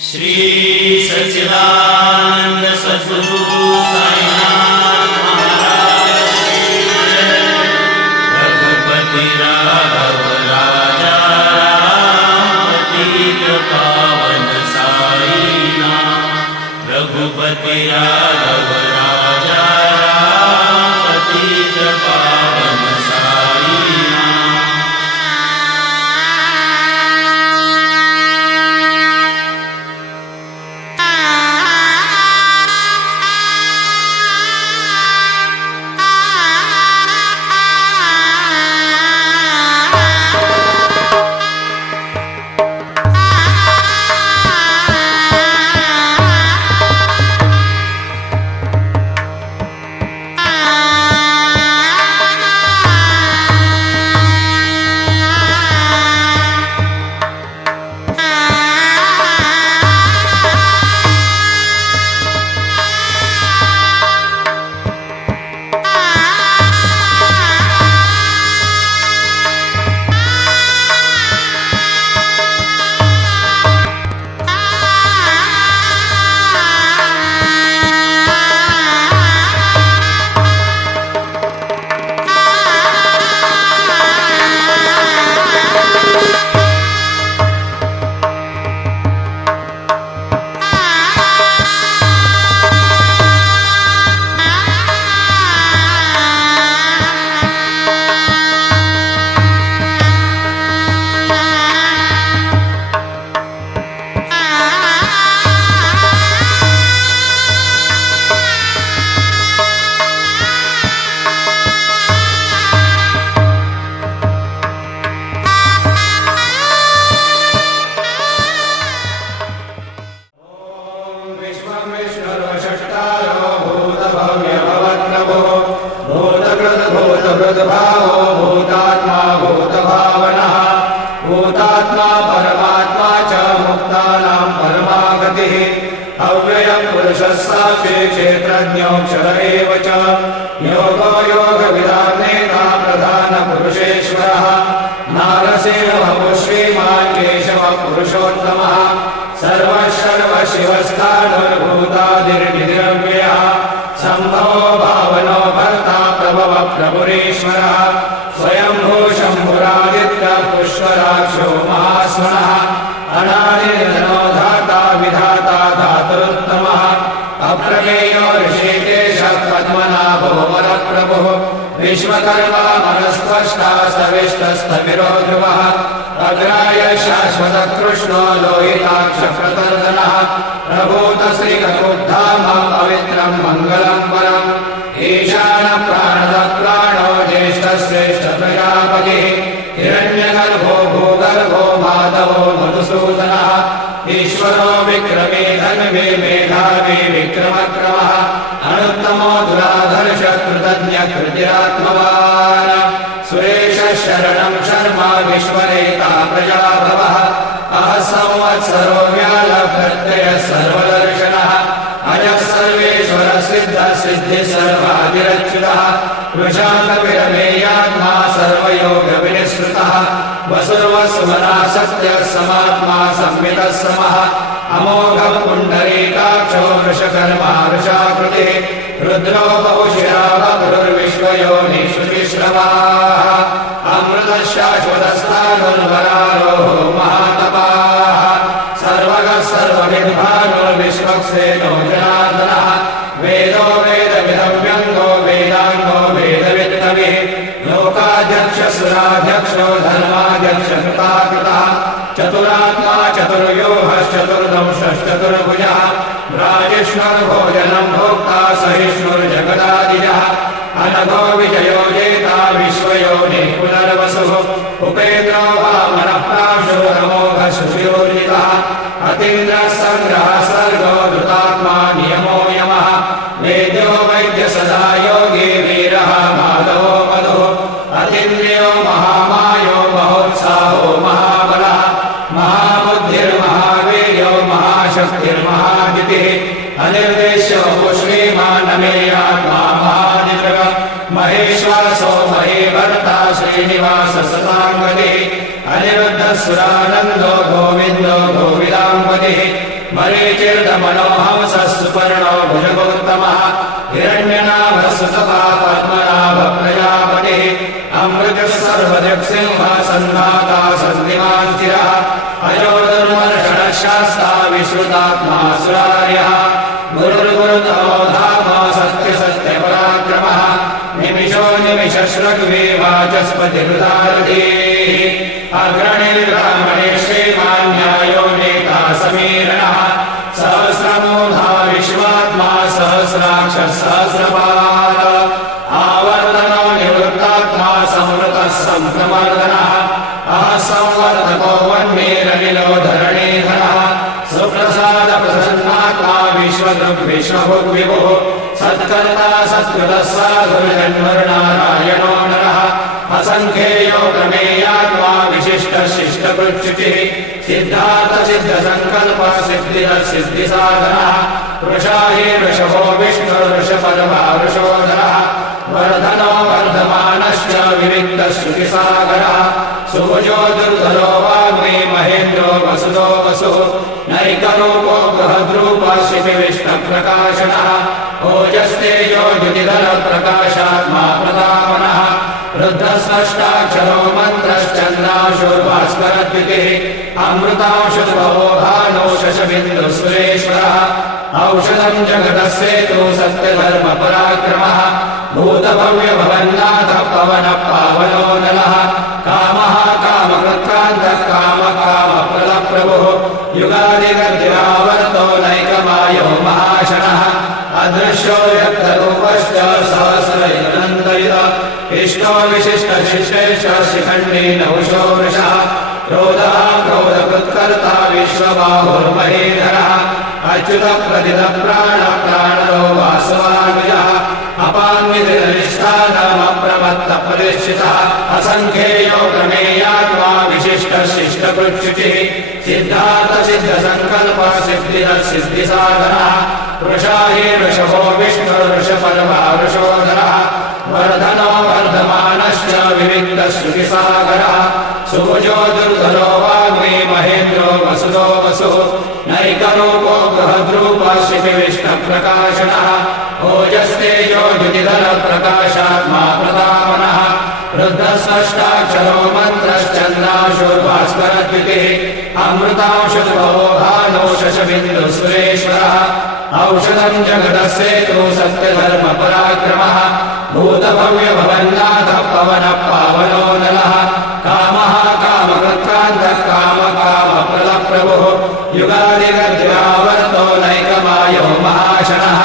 श्री सच्चिदानंद सद्गुरु साईनाथ महाराज की जय। रघुपति राघव राजा राम पतित पावन साईनाथ। रघुपति राघव राजा राम पतित पावन साईनाथ। भूतभावो भूतात्मा भूतभावनः भूतात्मा परमात्मा च मुक्तानां परमागतिः अव्ययं पुरुषः साक्षी क्षेत्रज्ञोऽक्षर एव च योगो योगविदानेता प्रधानपुरुषेश्वरः नारसिंहः श्रीमान् केशवः पुरुषोत्तमः सर्वशर्वशिवस्थाणुर्भूतादिर्निरव्ययः सम्भवो भावनो भर्ता प्रभव प्रभुरेश्वरः स्वयंभू शम्भुरादित्यः पुष्कराक्षो महास्वनः अनादिर्धनो धाता विधाता धातुरुत्तमः अप्रमेयो ऋषिकेशः पद्मनाभो वरप्रभुः विश्वकर्मा मनस्पष्टा सविष्टस्तमिरो ध्रुवः अग्राय शाश्वतकृष्णो लोहिताक्षप्रतर्दनः प्रभूतश्रीगरुद्धाम पवित्रं मङ्गलं परम् ईशानप्राणदप्राणो ज्येष्ठश्रेष्ठप्रजापतिः हिरण्यगर्भो भूगर्भो माधवो मधुसूदनः ईश्वरो विक्रमे धन्वे मेधावी विक्रमक्रमः अनुत्तमो दुराधर्ष कृतज्ञकृतिरात्मवान् सुरेश शरणं शर्मा विश्वनेता प्रजाभवः अह संवत्सरो व्यालभर्तय सर्वदर्शनः अजः सर्वेश्वर सिद्ध सिद्धि सर्वादिरच्युतः वृषाकविरमेयात्मा सर्वयोगविनिःसृतः वसुर्वसुमनासक्त्यः समात्मा संवितः समः अमोघः पुण्डरीकाक्षो वृषकर्मा वृषाकृतिः रुद्रो बहुशिरा बभुर्विश्वयोनिषु तिस्रवाः अमृतः शाश्वतस्थाणुर्वरारोहो महातपाः सर्वगः सर्वविद्भानो विश्वक्सेनो जनार्दनः वेदो वेदविदव्यङ्गो वेदाङ्गो वेदवित्तविः लोकाध्यक्षसुराध्यक्षो धर्माध्यक्षकृताकृतः चतुरात्मा चतुर्व्यूहश्चतुर्दंशश्चतुर्भुजः राजेश्वरभोजनं भोक्ता सहिष्णुर्जगदादिजः अनघो विजयो जेता विश्वयोनिः पुनर्वसुः उपेन्द्रो वामनः प्राशुरमोघः सुशिरोर्जितः अतीन्द्रः सङ्ग्रहः सर्गो धृतात्मा नियमो यमः वेद्यो वैद्य सदा योगी वीरः माधवो मधुः अतीन्द्रियो महामायो महोत्साहो महाबलः महाबुद्धिर्महावीर्यो महाशक्तिर्महाजितिः अनिर्देश्यो श्रीमानमेयात्मा महानिद्रः महेश्वासो महेभर्ता श्रीनिवास सताङ्गतिः अनिरुद्धः सुरानन्दो गोविन्दो गोविदाम्बतिः मरीचिर्दमनोहंसः सुपर्णो भुजगोत्तमः हिरण्यनाभः सुतपः पद्मनाभः प्रजापतिः अमृतः सर्वदिक्सिंहः सन्धाता सन्धिमान् स्थिरः अयो दुर्मर्षणः शास्ता विश्रुतात्मा सुरार्यः गुरुर्गुरुतमो धाम सत्यसत्यपराक्रमः निमिषो निमिषश्रग्वे वाचस्पतिहृदारथीः अग्रणिर्ब्राह्मणे श्रीमान्यायो नेता समीरणः सहस्रमूढा विश्वात्मा सहस्राक्षः सहस्रपाद आवर्तनो निवृत्तात्मा संवृतः सम्प्रमर्दनः असंवर्धको वह्निरनिलो धरणीधरः सुप्रसादप्रसन्नात्मा विश्वभुग्विभुः सत्कर्ता सत्कृतः साधुर्जन्मर्नारायणो नरः असङ्ख्येयो प्रमेयात्मा विशिष्टः शिष्टकृच्युतिः सिद्धार्थसिद्धसङ्कल्पः सिद्धिदः सिद्धिसाधनः वृषाहि वृषभो विष्णुर्वृषपर्वा वृषोधरः वर्धनो वर्धमानश्च विविक्तः श्रुतिसागरः सुभुजो दुर्धरो वाग्मी महेन्द्रो वसुतो वसुः नैकरूपो बृहद्रूपः शिशिविष्णुप्रकाशनः ओजस्तेजो द्युतिधरप्रकाशात्मा प्रतापनः रुद्रस्पष्टाक्षरो मन्त्रश्चन्द्राशुर्भास्करद्युतिः अमृतांशुर्भवो भानो शशबिन्दुसुरेश्वरः औषधम् जगतः सेतुः सत्यधर्मपराक्रमः भूतभव्यभवन्नाथः पवनः पावनो नलः कामः कामकृत्कान्तः कामकामप्रदप्रभुः युगादिगद्यावर्तो नैकमायो महाशनः अदृश्यो व्यक्तरूपश्च सहस्रयुगनन्तरित इष्टो विशिष्टशिशेष शिखण्डी नहुषो वृषः क्रोधः क्रोधकृत्कर्ता विश्वबाहुर्महीधरः अच्युतप्रतितप्राणप्राणरो वासवानुजः अपान्वितिरनिष्ठानमप्रमत्तप्रतिष्ठितः असङ्ख्येयो प्रमेयात्मा विशिष्टः शिष्टकृच्युतिः सिद्धार्थसिद्धसङ्कल्पः सिद्धिदः सिद्धिसाधनः वृषाहि वृषभो विष्णुर्वृषपर्वा वृषोधरः वर्धनो वर्धमानश्च विविक्तः श्रुतिसागरः सुभुजो दुर्धरो वाग्मी महेन्द्रो वसुतो वसुः नैकरूपो बृहद्रूपः शिशिविष्णुप्रकाशनः ओजस्तेजो द्युतिधरप्रकाशात्मा प्रतापनः रुद्रस्पष्टाक्षरो मन्त्रश्चन्द्राशुर्भास्करद्युतिः अमृतांशुर्भवो भानो शशबिन्दुसुरेश्वरः औषधम् जगतः सेतुः सत्यधर्मपराक्रमः भूतभव्यभवन्नाथः पवनः पावनो नलः कामः कामकृत्कान्तः कामकामप्रदप्रभुः युगादिगद्यावर्तो नैकमायो महाशनः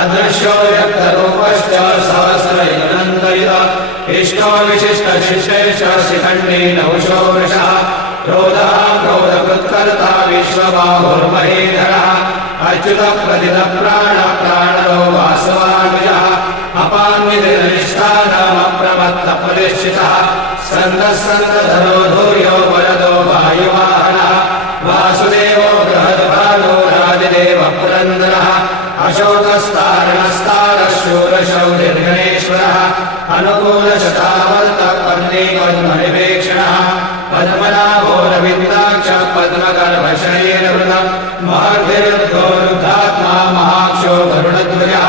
अदृश्यो व्यक्तरूपश्च सहस्रयुगनन्तरित इष्टो विशिष्टशिशेष शिखण्डी नहुषो वृषः क्रोधः क्रोधकृत्कर्ता विश्वबाहुर्महीधरः अच्युतप्रतितप्राणप्राणरो वासवानुजः अपान्वितिरनिष्ठानमप्रमत्तप्रतिष्ठितः सन्दः सन्दधरो धूर्यो वरदो वायुवाहनः वासुदेवो बृहद्भानुरादिदेवः पुरन्दरः अशोकस्तारणस्तारः शूरशौर्यगणेश्वरः अनुकूलशतावर्तः पत्नीपद्मनिवेक्षणः पद्मनाभो रविन्दाक्षः पद्मगर्भशरीरवृतः महर्भिरुद्धोरुद्धात्मा महाक्षो गरुडध्वजः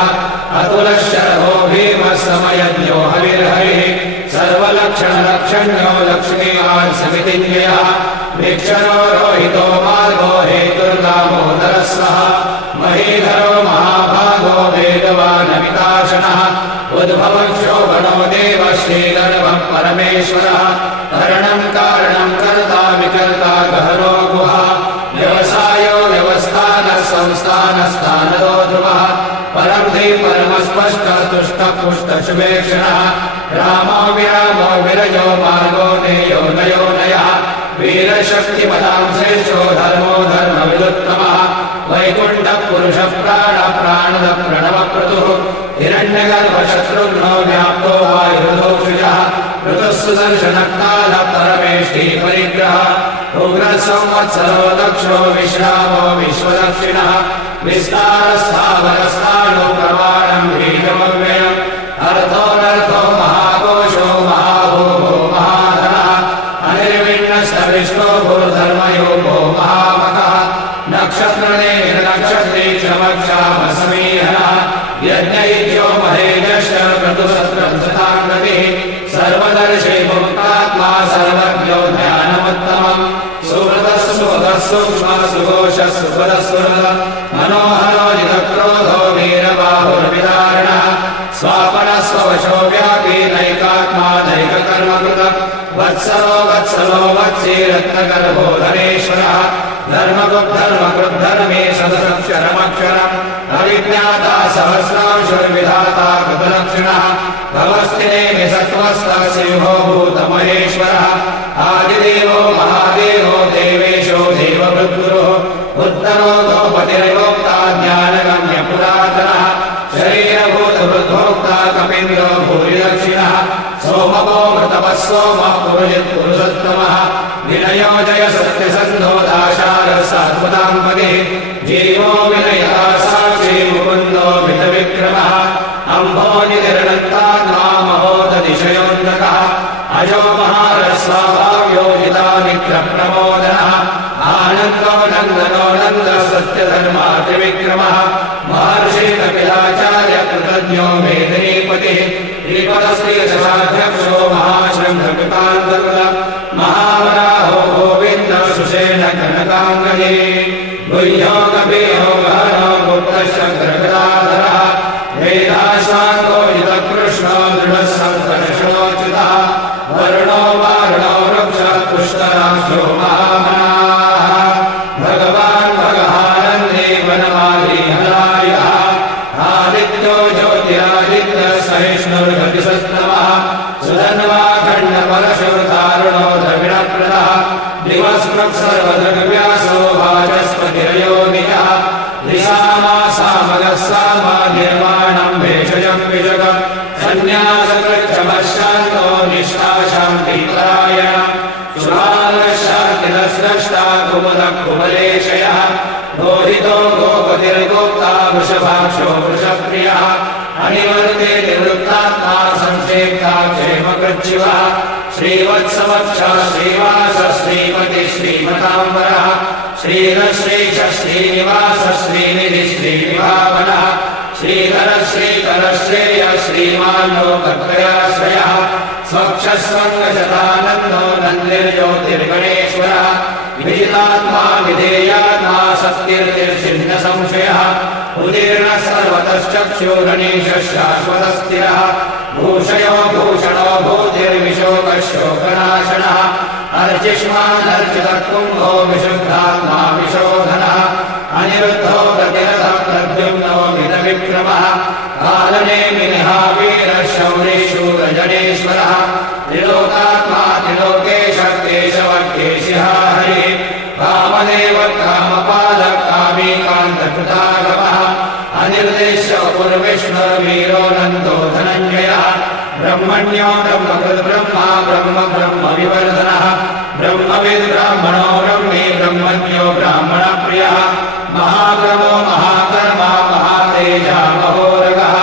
अतुलशरभो भीमः समयज्ञो हविर्हरिः सर्वलक्षणलक्षण्यो लक्ष्मीवान् समितिञ्जयः वीक्षणो रोहितो मार्गो हेतुर्दामोदरः सः महीधरो महाभागो वेदवानमिताशनः उद्भवक्षोभणो देव श्रीगर्भः परमेश्वरः धरणम् कारणम् कर्ता विकर्ता गहनो गुहा व्यवसायो व्यवस्थानः संस्थानस्थानदो ध्रुवः परब्धि परमस्पष्टतुष्टपुष्टशुभेक्षणः रामो विरामो विरजो मार्गो नेयो नयो नयः वीरशक्तिपदां श्रेष्ठो धर्मो धर्मविदुत्तमः वैकुण्ठपुरुषप्राणप्राणद प्रणवप्रतुः हिरण्यगर्भशत्रुघ्नो व्याप्तो वायुर्धोषुजः ऋतुः सुदर्शनकालः परमेष्ठी परिग्रहः उग्रसंवत्सरो दक्षो विश्रामो विश्वदक्षिणः विस्तारस्थावरस्थाणो प्रमाणम् बीजमव्ययम् अर्थोऽनर्थो महाकोशो महाभूभो महाधनः अनिर्विण्णश्च विष्णो भूर्धर्मयोगो महामकः नक्षत्रणे क्षत्रिक्षमक्षामसमीहनः यज्ञैक्यो महेजश्च क्रतुसत्रं सताङ्गतिः सर्वदर्शी मुक्तात्मा सर्वज्ञो ज्ञानमुत्तमम् सुहृदः सुहृदः सूक्ष्मः सुघोषः सुहृदः सुहृदः मनोहरो जितक्रोधो वीरबाहुर्विदारणः स्वापनः स्ववशो व्यापी नैकात्मा नैककर्मकृतः वत्सलो वत्सलो वत्सी रत्नगर्भो धनेश्वरः धर्मकृद्धर्मकृद्धर्मे सदसक्षरमक्षरम् अविज्ञाता सहस्रांशुर्विधाता कृतलक्षणः भवस्तिनेमि सत्त्वस्तः सिंहो भूतमहेश्वरः आदिदेवो महादेवो देवेशो देवभृद्गुरुः उत्तरो गोपतिर्गोप्ता ज्ञानगम्य पुरातनः शरीरभूतभृद्भोक्ता कपीन्द्रो भूरिदक्षिणः सोमवो मृतपः सोमः पुरुषोत्तमः विनयो जय सत्यसन्धो दाशारः सात्वताम्पतिः जीवो विनयः साक्षी मुकुन्दो मितविक्रमः अम्भोजितिर्नन्तात्मा महोदतिशयोऽन्तकः अजो महारस्वाभाव्योजितामित्रप्रमोदनः आनन्दो नन्दनो नन्दः सत्यधर्मा त्रिविक्रमः महर्षि कपिलाचार्य कृतज्ञो मेदिनीपतिः श्रीपदश्रीयशाध्यक्षो महाशृङ्खकृतान्तकृतः महावराहो गोविन्द सुषेण कनकाङ्गजे गुह्यो कपियो गहनो गुप्तशङ्करगदाधरः वेदाशान्तो जितकृष्णो दृढः सन्तर्षणोच्युतः वरुणो वारुणो वृक्षः पुष्कराक्षो महामनाः भगवान् भगहानन्दे वनमाली हलायः आदित्यो ज्योतिरादित्यः सहिष्णुर्गतिसत्तमः सुधन्वा खण्डपरशुर्तारुणो द्रविणप्रदः दिवस्पृक्सर्वदृग्व्यासो वाचस्पतिरयोनिकः दिशामासामगः सामा निर्माणम् भेषजम् विजग सन्न्यासकृच्छमशान्तो निष्ठाशान्तिपरायण शुभालशान्तिनस्रष्टा कुमुदः कुमलेशयः रोहितो गोपतिर्गोप्ता वृषभाक्षो वृषप्रियः अनिवर्ते निवृत्तात्मा संक्षेप्ता क्षेमकृच्छिवः श्रीवत्सवक्षा श्रीवास श्रीमति श्रीमताम्बरः श्रीरश्रीश श्रीनिवास श्रीनिधि श्रीविभावनः श्रीधर श्रीकर श्रेय श्रीमान् लोकत्रयाश्रयः स्वक्षस्वङ्गशतानन्दो नन्दिर्ज्योतिर्गणेश्वरः विजितात्मा विधेयात्मा सत्कीर्तिर्षिन्न संशयः उदीर्णः सर्वतश्चक्षुर्गणेशः शाश्वतस्थिरः भूषयो भूषणो भूतिर्विशोकशोकनाशनः अर्चिष्मानर्चितः कुम्भो विशुद्धात्मा विशोधनः अनिरुद्धो प्रतिरथः प्रद्युम्नो मितविक्रमः कालनेमिनिहावीरः शौरिशूरजनेश्वरः त्रिलोकात्मा त्रिलोकेशः केशवः केशिः हरिः कामदेव कामपालः कामीकान्तकृतागमः अनिर्देश्य पुर्विष्णुर्वीरो नन्दो धनञ्जयः ब्रह्मण्यो ब्रह्मकृद्ब्रह्मा ब्रह्म ब्रह्म विवर्धनः ब्रह्मविद् ब्राह्मणो ब्रह्मी ब्रह्मज्ञो ब्राह्मणप्रियः महाक्रमो महाकर्मा महातेजा महोरगः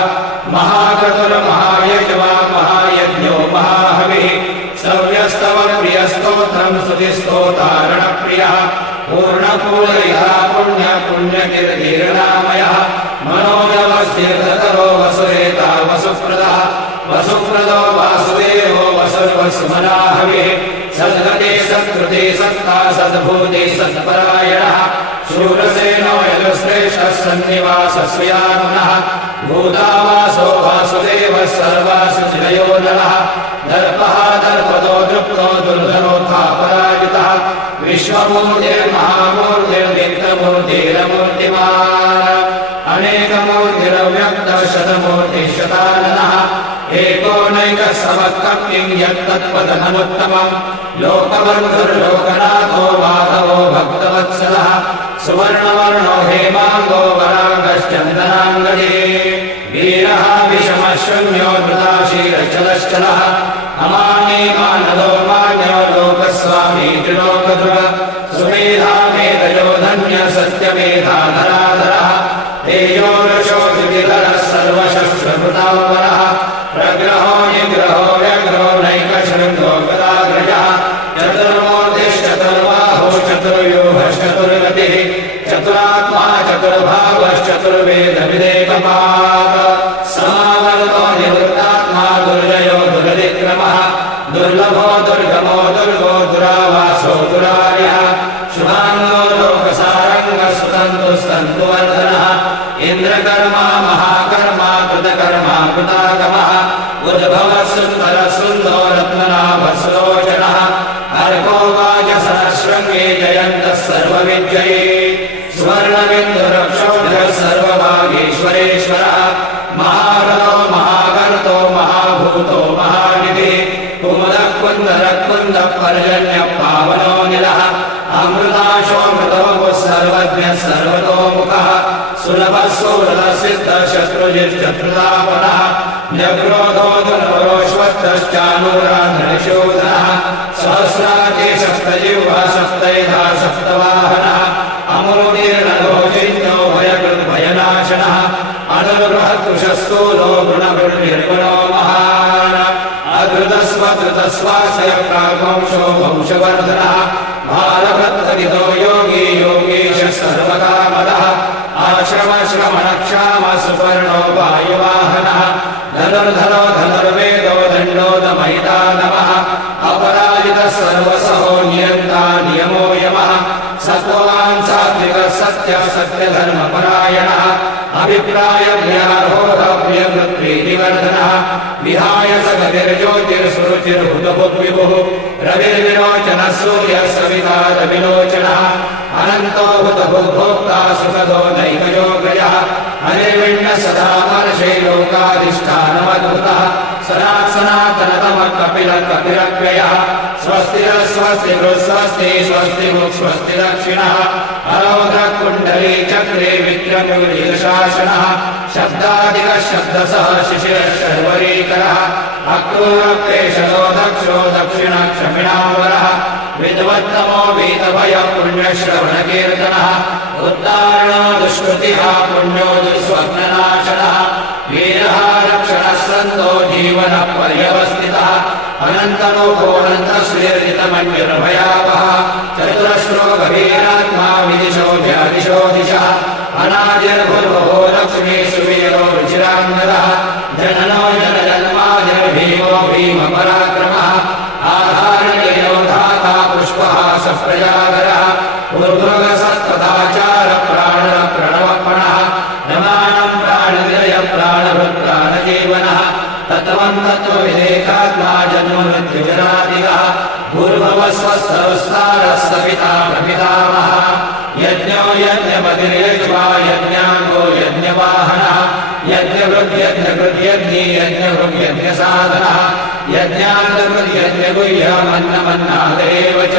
महाक्रतुर्महायज्वा महायज्ञो महाहविः सव्यस्तव प्रियस्तोत्रम् स्तुतिस्तोतारणप्रियः पूर्णपूरयः पुण्यपुण्यकीर्तिर्नामयः मनोजवस्तीर्थतरो वसुरेता वसुप्रदः वसुप्रदो वासुदेवो वसुर्वसुमनाहविः सद्गते सत्कृते सत्ता सद्भूते सत्परायणः शूरसेनो यजुश्रेष्ठः सन्निवासस्यानुनः भूतावासो वासुदेवः सर्वासुचिरयोनलः दर्पः दर्पदो दृप्तो दुर्धनोत्थापराजितः विश्वमूर्तिर्महामूर्तिर्नित्यमूर्तिरमूर्तिमान् अनेकमूर्तिरव्यक्तः शतमूर्तिः शताननः एको नैकः समत्कप्यं यत्तत्पदनमुत्तमम् लोकबन्धुर्लोकनाथो माधवो भक्तवत्सलः सुवर्णवर्णो हेमाङ्गो वराङ्गश्चन्दनाङ्गजे वीरः विषमः शून्यो धृताशीलश्चलश्चलः अमानी मानदो मान्यो लोकस्वामी त्रिलोकधृग सुमेधा मेधयो धन्य सत्यमेधाधराधरः तेजो वृषो द्युतिधरः सर्वशस्त्रभृताम्बरः प्रग्रहो निग्रहो व्यग्रो नैकशृङ्गो गदाग्रजः चतुर्मूर्तिश्चतुर्बाहो चतुर्व्यूहश्चतुर्गतिः चतुरात्मा चतुर आनुभावश्चतुर्वेदविदेकपात् समावर्तो निवृत्तात्मा दुर्जयो दुर्विक्रमः दुर्लभो दुर्गमो दुर्गो दुरावासो दुरार्यः शुभाङ्गो लोकसारङ्गस्तुतन्तुस्तन्तुवर्धनः इन्द्रकर्मा महाकर्मा कृतकर्मा कृतागमः उद्भवः सुन्दरः सुन्दो रत्ननाभस्लोचनः अर्को वाजसहस्रङ्गे जयन्तः सर्वविद्यये स्वर्णबिन्दुरक्षोभ्यः सर्वभागेश्वरेश्वरः महारथो महाकर्तो महाभूतो महानिधिः कुमुदः कुन्दरः कुन्दः पर्जन्यः पावनो निलः अमृताशोऽमृतोः सर्वज्ञः सर्वतोमुखः सुलभः सुहृदः सिद्धः शत्रुजिच्चत्रुतापनः न्यग्रोधो दुर्भरोश्वस्तश्चानूराधनिषूदनः सहस्राजे सप्तजिह्वा सप्तैधा सप्तवाहनः अमृतीर्णलोचिन्यो भयकृद्भयनाशनः अनुर्बृहत्कृशस्थूलो गुणकृर्निर्गुणो महान् अधृतस्वधृतस्वासय प्राग्वंशो वंशवर्धनः भारभद्रगितो योगी योगीशः सर्वकामदः आश्रमश्रमणक्षामः सुपर्णो वायुवाहनः धनुर्धरो धनुर्वेदो दण्डोदमयितानमः अपराजितः सर्वसहो नियन्ता नियमो यमः सत्त्ववान् सात्विकः सत्यः सत्यधर्मपरायणः अभिप्रायज्ञार्होरप्रियवृत्प्रीतिवर्धनः विहाय स गतिर्ज्योतिर्सुरुचिर्हुतभुद्विभुः रविर्विरोचनः सूर्यः सविता रविलोचनः अनन्तो हुतभुद्भोक्ता सुखदो नैकयोग्रजः अनिर्विण्णः सदा वर्षे लोकाधिष्ठानमद्भुतः सनातनतमः कपिलः कपिलव्ययः स्वस्तिरः स्वस्ति स्वस्ति स्वस्ति स्वस्ति दक्षिणः अरौद्रः कुण्डली चक्रे विक्रमशासनः शब्दादिकः शब्दसः शिशिरः शर्वरीकरः अक्रूरप्रेषलो दक्षो दक्षिणक्षमिणावरः विद्वत्तमो वीतभयः पुण्यश्रवणकीर्तनः उद्धारणो दुष्कृतिः पुण्यो दुःस्वप्ननाशनः वीरः रक्षणः सन्तो जीवनः पर्यवस्थितः अनन्तलोकोऽनन्तश्रीर्जितमन्युर्भयावः चतुरश्रो गभीरात्मा विदिशो ध्यादिशो दिशः अनादिर्भुर्वो लक्ष्मी सुवीरो रुचिराङ्गदः जननो जनजन्मादिर्भीमो भीमपराक्रमः आधारणीयो धाता पुष्पः सप्रजागरः उर्ध्वगसत्पदाचार प्राणप्रणवपणः रमाणं प्राणनिलय प्राणभृत्प्राणजीवनः तत्त्वं तत्त्वविदेकात्मा जन्ममृत्युजरादिगः भूर्भुवस्वस्थविस्तारः सविता प्रपितामहः यज्ञो यज्ञपतिर्यज्वा यज्ञाङ्गो यज्ञवाहनः यज्ञभृद्यज्ञकृद्यज्ञी यज्ञभृग्यज्ञसाधनः यज्ञान्तकृद्यज्ञगुह्यमन्नमन्नादेव च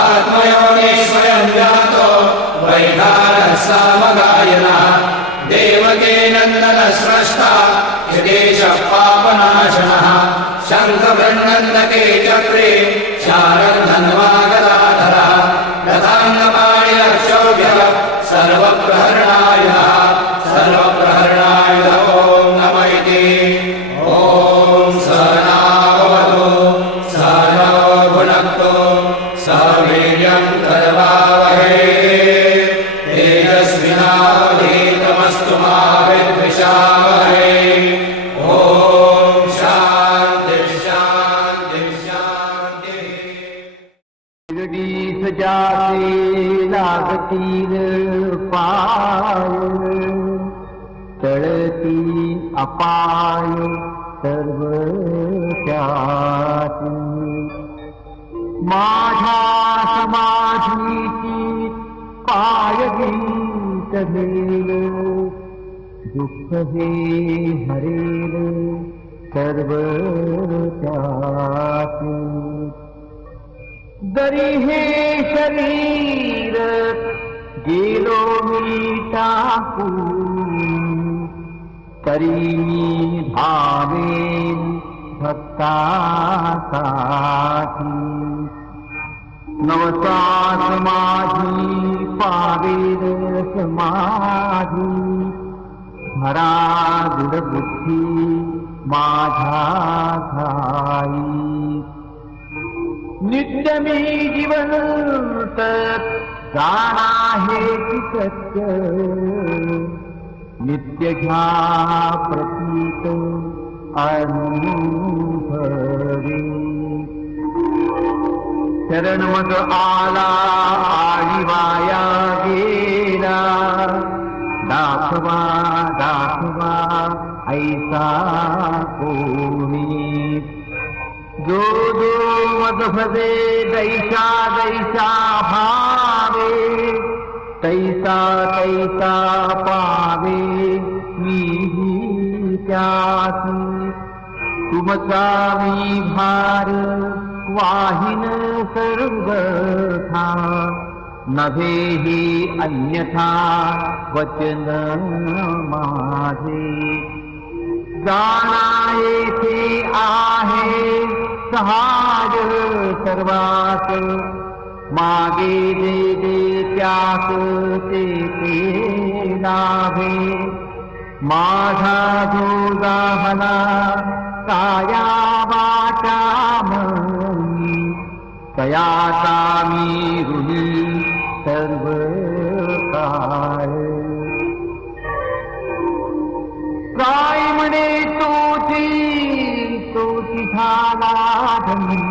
आत्मयोगे स्वयं जातो वैखारः सामगायनः देवकेनन्दनः स्रष्टा यदेशः पापनाशनः शङ्खवृन्नन्दके चक्रे शारङ्गन्वागदाधरः रथाङ्गपाणिरक्षोभ्यः सर्वप्रहरणायुधः सर्वप्रहरणायुधः ॐ नम इति ॐ सहनाववतु सहनो भुनक्तु सह वीर्यं करवावहै तेजस्विनावधीतमस्तु मा विद्विषावहै ॐ शान्ति शान्ति शान्तिः जगदीश जाते लागतीर पाय चढती अपाय सर्व त्याती माझ्या समाधीची पायगीत घेल दुःख हे हरेल सर्व त्याती जरी हे शरीर गेलो मी टाकून तरी मी भावेन भक्तासाठी नवसात माझी पावेल समाधी भरा दृढबुद्धी माझ्या घाई नित्य मी जिवंत जाणा हेची सत्य नित्य घ्या प्रतीत अनुभवे शरण मग आला आणि वाया गेला दाखवा दाखवा ऐसा कोणी जो जो मद भजे दैसा दैसा भावे तैसा तैसा पावे मीही त्यासी तुमचा मी भार वाहिन सर्वथा नभे हि अन्यथा वचन माझे जाणा येथे आहे सहाय सर्वात मागे जे जे त्यास ते ते लाभे माझा जो गाहला काया वाचा मनी तयाचा मी ऋणी सर्व काय काय म्हणे तोची झाला धनी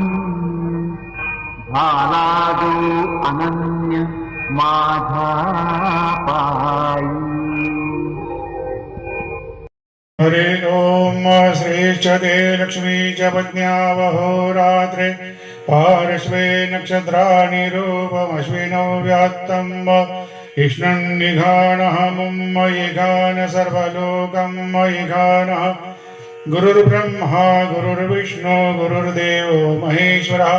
झाला जो अनन्य माझा पायी हरे ओम श्रीश्चते लक्ष्मी च पत्न्यावहोरात्रे पार्श्वे नक्षत्राणि रूपमश्विनौ व्यात्तं इष्णं निघानः मुम्मयि घान सर्वलोकं मयि घानः गुरुर्ब्रह्मा गुरुर्विष्णु गुरुर्देवो महेश्वरः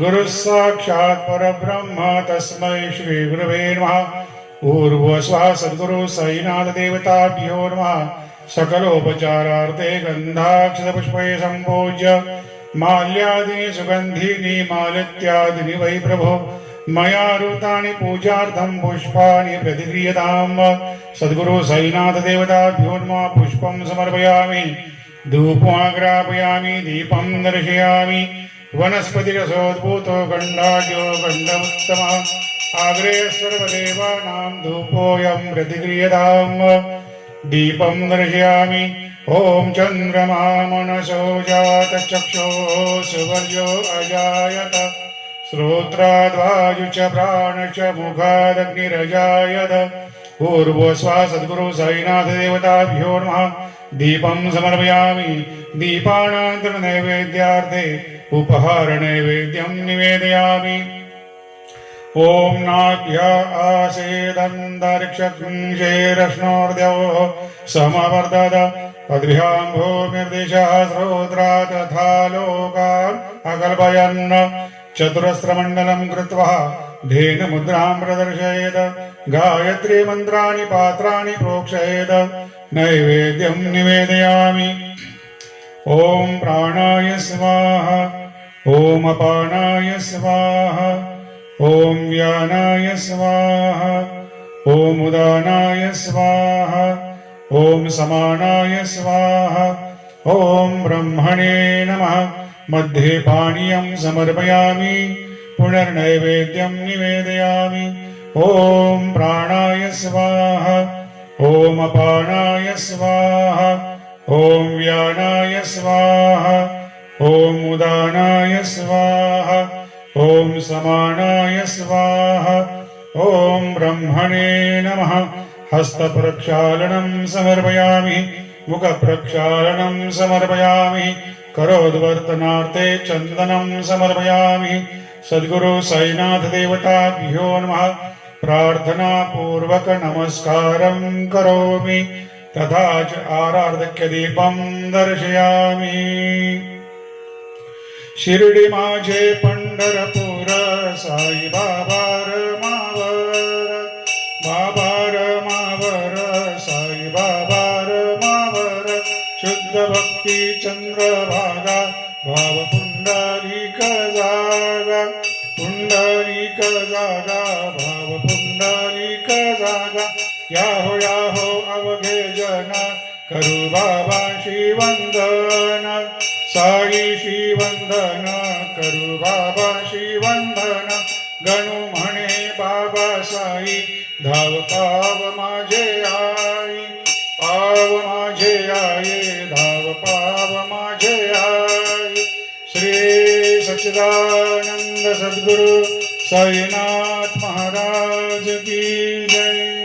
गुरुः साक्षात् परब्रह्म तस्मै श्री गुरवे नमः ऊर्ध्वस्वः सद्गुरु साईनाथ देवताभ्यो नमः सकलोपचारार्थे गन्धाक्षतपुष्पै सम्पूज्य माल्यादीनि सुगन्धीनि मालित्यादीनि वै प्रभो मया ऋतानि पूजार्थं पुष्पाणि प्रतिगृह्यताम् सद्गुरु साईनाथ देवताभ्यो नमः पुष्पं समर्पयामि धूपमाग्रापयामि दीपं दर्शयामि वनस्पतिरसोद्भूतो गण्डाढ्यो गण्डमुत्तमः आग्रे सर्वदेवानां धूपोऽयं प्रतिगृह्यताम् दीपं दर्शयामि ॐ चन्द्रमा मनसो जातचक्षुः सुवर्यो अजायत श्रोत्राद्वायु च प्राण च मुखादग्निरजायत पूर्वस्वा सद्गुरु साईनाथ देवताभ्यो नमः दीपं समर्पयामि दीपानान्तरं नैवेद्यार्थे उपहार नैवेद्यं निवेदयामि ॐ नाभ्य आसेदन्तरिक्षकुंशेरश्नोर्द्यौः समवर्धत पद्भ्यां भूमिर्दिशः श्रोत्रा तथा लोकान् अकल्पयन् चतुरस्रमण्डलं कृत्वा धेनुमुद्रां प्रदर्शयेत् गायत्री मन्त्राणि पात्राणि प्रोक्षयेत् नैवेद्यं निवेदयामि ॐ प्राणाय स्वाहा ॐ अपानाय स्वाहा ॐ व्यानाय स्वाहा ॐ उदानाय स्वाहा ॐ समानाय स्वाहा ॐ ब्रह्मणे नमः मध्ये पानीयं समर्पयामि पुनर्नैवेद्यं निवेदयामि ॐ प्राणाय स्वाहा ॐ अपानाय स्वाहा ॐ व्यानाय स्वाहा ॐ उदानाय स्वाहा ॐ समानाय स्वाहा ॐ ब्रह्मणे नमः हस्तप्रक्षालनं समर्पयामि मुखप्रक्षालनं समर्पयामि करोद्वर्तनार्थे चन्दनं समर्पयामि सद्गुरु साईनाथ देवताभ्यो नमः प्रार्थनापूर्वक नमस्कारं करोमि तथा च आराधक्यदीपं दर्शयामि शिर्डी माझे पंढरपूर साई बाबार मावर साई बाबार मावर शुद्ध भक्ती चंद्रभागा भाव पुंडलिक जागा भाव पुंडलिक जागा याहो अवघे जना करू बाबांशी वंदन साईशी वंदन करू बाबांशी वंदन गणू म्हणे बाबा साई धाव पाव माझे आई पाव माझे आई धाव पाव माझे आई श्री सच्चिदानंद सद्गुरु साईनाथ महाराज की जय।